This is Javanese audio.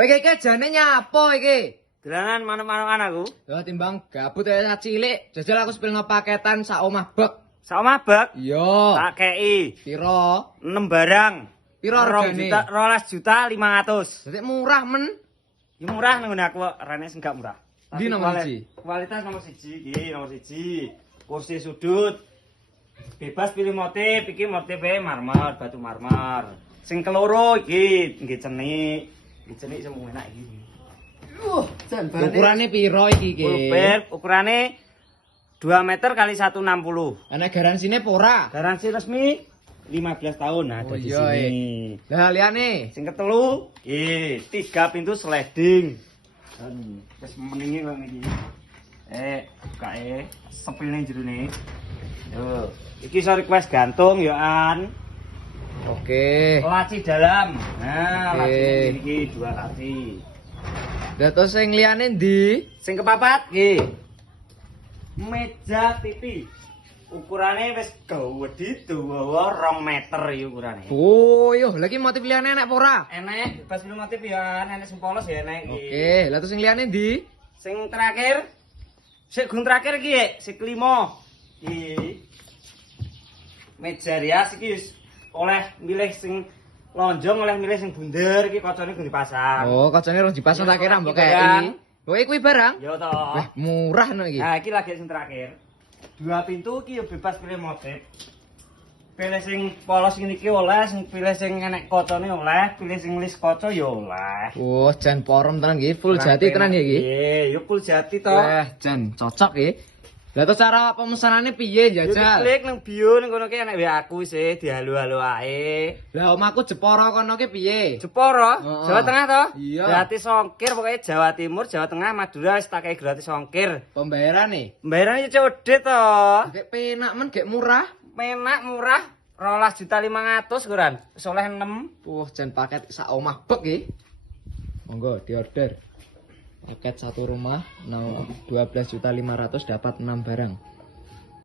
Kowe iki jane nyapo iki? Dolanan manuk-manukan aku. Ya timbang gabut ya cilik, jajal aku sepilno paketan sak omah bek. Sak omah bak. Iya. Tak kei. Piro? 6 barang. Piro regane? 12 juta 500. Dadi murah men. Ya murah nang aku kok, rene sing gak murah. Ndi nomor siji? Kualitas nomor 1 iki, nomor 1. Kursi sudut. Bebas pilih motif, iki motifnya marmer, batu marmer. Sing keloro iki nggih cenik. Nggih cenik sing enak iki. Jan ukurane piro iki iki? Ukurane 2 meter kali 160. Ana garansine apa ora? Garansi resmi 15 tahun. Nah, Oh, di iya, sini. Lah liyane? Sing ketelu, 3 pintu sliding. Wis meningi kok iki. Bukae sepilne jerone. Yo, iki iso request gantung ya an. Oke. Laci dalam. Nah, Oke. laci iki 2 laci. Lah terus sing liyane ndi? Sing kepapat nggih. Meja TV. Ukurane wis gawedi dawa 2 meter iki ukurane. Oh, yo, lagi motif liyane enak apa ora? Enek, bebas pilih motif ya, enek sing polos ya enek iki. Oke, lah terus sing liyane ndi? Sing terakhir, sing gun terakhir iki, sing kelima. Iki meja rias iki wis oleh milih sing lonjong, oleh milih sing bunder iki kocone gun dipasang. Oh, kocone rong dipasang Iya, tak kira mbok barang. kei. Oh, kuwi barang? Yo to. Wah, murah no iki. Nah, iki lagi sing terakhir. 2 pintu iki yo bebas pilih motif. Pilih sing polos ngene iki oleh, sing pilih sing enek kocone oleh, pilih sing lis kaca yo oleh. Oh, jan porom tenan iki, full jati tenan iki. Nggih, yo full jati to. Wah, jan cocok iki. Lah terus cara pemesanane piye Yo jajal? klik nang bio ning kono ki enek WA aku sih, dihalu-halu ae. Lah omahku Jepara kono ki piye? Jepara, Heeh. Jawa Tengah to? Iya. Gratis ongkir pokoknya Jawa Timur, Jawa Tengah, Madura wis tak kei gratis ongkir. Pembayarane? Bayaran yo cedhet to. Gek penak men, gek murah. Penak murah, 12.500 kuran. Wis oleh 6. Wah, jan paket sak omah bek iki. Monggo diorder. Paket satu rumah 12.500.000 dapat 6 barang.